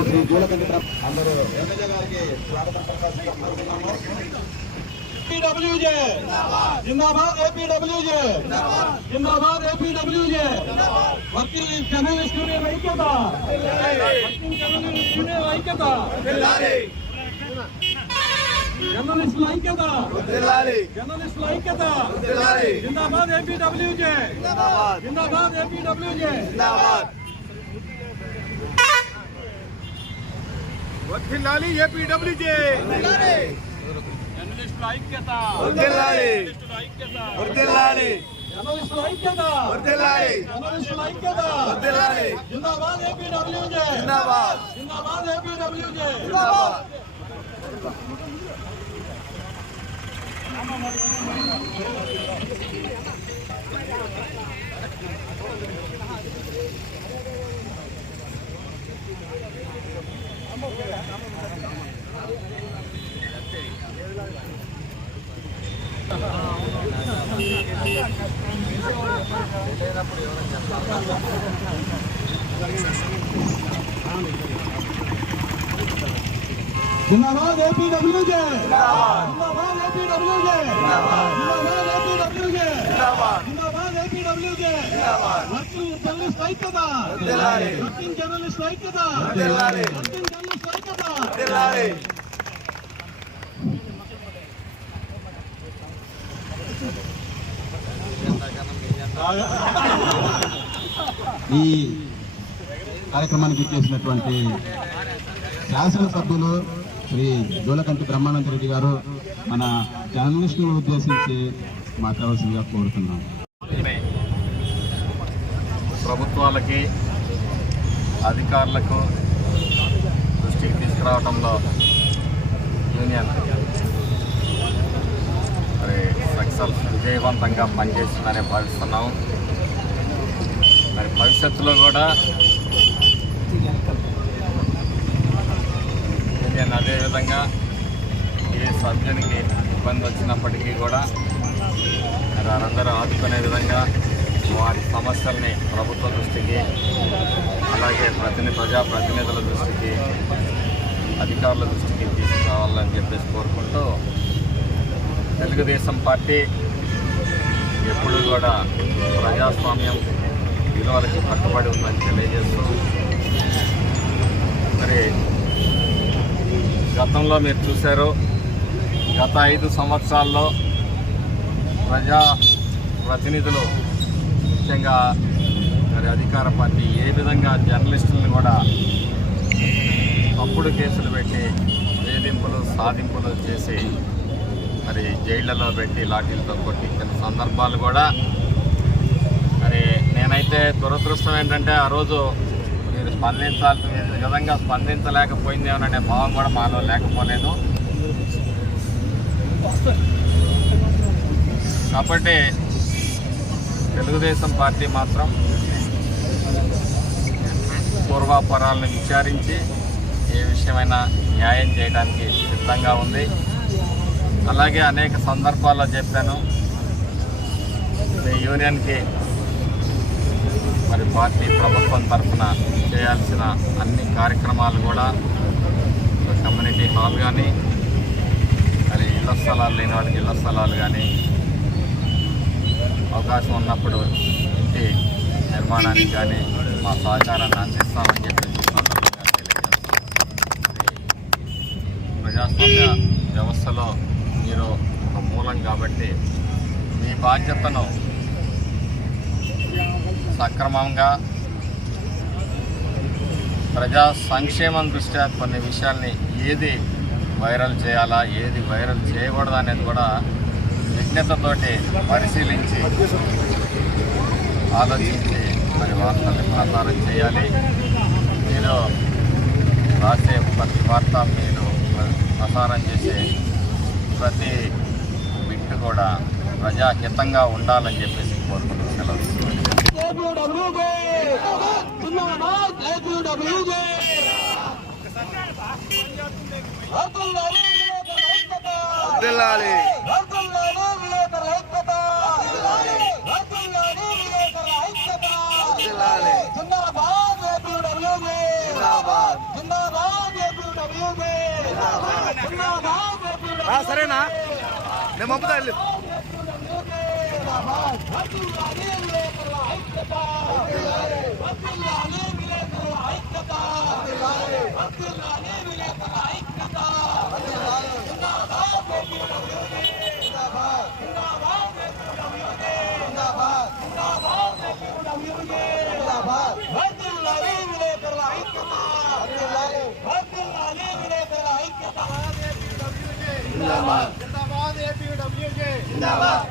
శ్రీ జూలకంటి ప్ర- అందరూ ఎమ్మెల్యే గారికి స్వాగతం ప్రకాశిస్తున్నాము ఏపీడబ్ల్యూజే జిందాబాద్ ఏపీడబ్ల్యూజే జిందాబాద్ ఏపీడబ్ల్యూజే వర్కింగ్ జర్నలిస్ట్ యూనియన్ ఐక్యత వర్కింగ్ జర్నలిస్ట్ యూనియన్ ఐక్యత జర్నలిస్టుల ఐక్యత జర్నలిస్టుల ఐక్యత జిందాబాద్ ఏపీడబ్ల్యూజే జిందాబాద్ ఏపీడబ్ల్యూజే వర్ధిల్లాలి ఏపీడబ్ల్యూజే జర్నలిస్టుల ఐక్యత వర్ధిల్లాలి జర్నలిస్టుల ఐక్యత వర్ధిల్లాలి జర్నలిస్టుల ఐక్యత వర్ధిల్లాలి జర్నలిస్టుల ఐక్యత వర్ధిల్లాలి జిందాబాద్ ఏపీడబ్ల్యూజే జిందాబాద్ జిందాబాద్ ఏపీడబ్ల్యూజే జిందాబాద్ जिंदाबाद एपीडब्ल्यू जे जिंदाबाद एपीडब्ल्यू जे जिंदाबाद एपीडब्ल्यू जे जिंदाबाद एपीडब्ल्यू जे वर्किंग जर्नलिस्ट ऐक्यता वर्किंग जर्नलिस्ट ऐक्यता वर्किंग जर्नलिस्ट ऐक्यता ఈ కార్యక్రమానికి చేసినటువంటి శాసనసభ్యులు శ్రీ జూలకంటి బ్రహ్మానంద రెడ్డి గారు మన జర్నలిస్టులను ఉద్దేశించి మాట్లాడవలసిందిగా కోరుతున్నాం. ప్రభుత్వాలకి అధికారులకు దృష్టికి తీసుకురావడంలో యూనియన్ సక్సెస్ విజయవంతంగా పనిచేస్తుందని భావిస్తున్నాం మరి భవిష్యత్తులో కూడా నేను అదేవిధంగా ఏ సభ్యునికి ఇబ్బంది వచ్చినప్పటికీ కూడా మరి వారందరూ ఆదుకునే విధంగా వారి సమస్యల్ని ప్రభుత్వ దృష్టికి అలాగే ప్రతిని ప్రజాప్రతినిధుల దృష్టికి అధికారుల దృష్టికి తీసుకురావాలని చెప్పేసి కోరుకుంటూ తెలుగుదేశం పార్టీ ఎప్పుడు కూడా ప్రజాస్వామ్యం విలువలకి కట్టుబడి ఉందని తెలియజేస్తూ మరి గతంలో మీరు చూశారు గత ఐదు సంవత్సరాల్లో ప్రజా ప్రతినిధులు ముఖ్యంగా మరి అధికార పార్టీ ఏ విధంగా జర్నలిస్టులను కూడా తప్పుడు కేసులు పెట్టి వేధింపులు సాధింపులు చేసి మరి జైళ్ళలో పెట్టి లాఠీలతో కొట్టించిన సందర్భాలు కూడా మరి నేనైతే దురదృష్టం ఏంటంటే ఆ రోజు మీరు స్పందించాల్సిన విధంగా స్పందించలేకపోయిందేమోననే భావం కూడా మాలో లేకపోలేదు. కాబట్టి తెలుగుదేశం పార్టీ మాత్రం పూర్వాపరాలను విచారించి ఏ విషయమైనా న్యాయం చేయడానికి సిద్ధంగా ఉంది. అలాగే అనేక సందర్భాల్లో చెప్పాను. ఈ యూనియన్కి మరి పార్టీ ప్రభుత్వం తరఫున చేయాల్సిన అన్ని కార్యక్రమాలు కూడా కమ్యూనిటీ హాల్ కానీ మరి ఇళ్ళ స్థలాలు లేని వాళ్ళకి ఇళ్ళ స్థలాలు కానీ అవకాశం ఉన్నప్పుడు ఇంటి నిర్మాణానికి కానీ మా సహకారాన్ని అందిస్తామని చెప్పి ప్రజాస్వామ్య వ్యవస్థలో మీరు ఒక మూలం కాబట్టి మీ బాధ్యతను సక్రమంగా ప్రజా సంక్షేమం దృష్ట్యా కొన్ని విషయాల్ని ఏది వైరల్ చేయాలా ఏది వైరల్ చేయకూడదు అనేది కూడా విజ్ఞతతోటి పరిశీలించి ఆలోచించి మరి వార్తల్ని ప్రసారం చేయాలి. మీరు రాసే ప్రతి వార్త మీరు ప్రసారం చేసే ప్రతి బిట్ కూడా ప్రజాహితంగా ఉండాలని చెప్పేసి కోరుకుంటూ సెలవు తీసుకుంటున్నాను. ఏపీడబ్ల్యూజే జిందాబాద్. ఏపీడబ్ల్యూజే జిందాబాద్. జిందాబాద్. సరేనా? నేను పంపుతా ఏపీడబ్ల్యూజే జిందాబాద్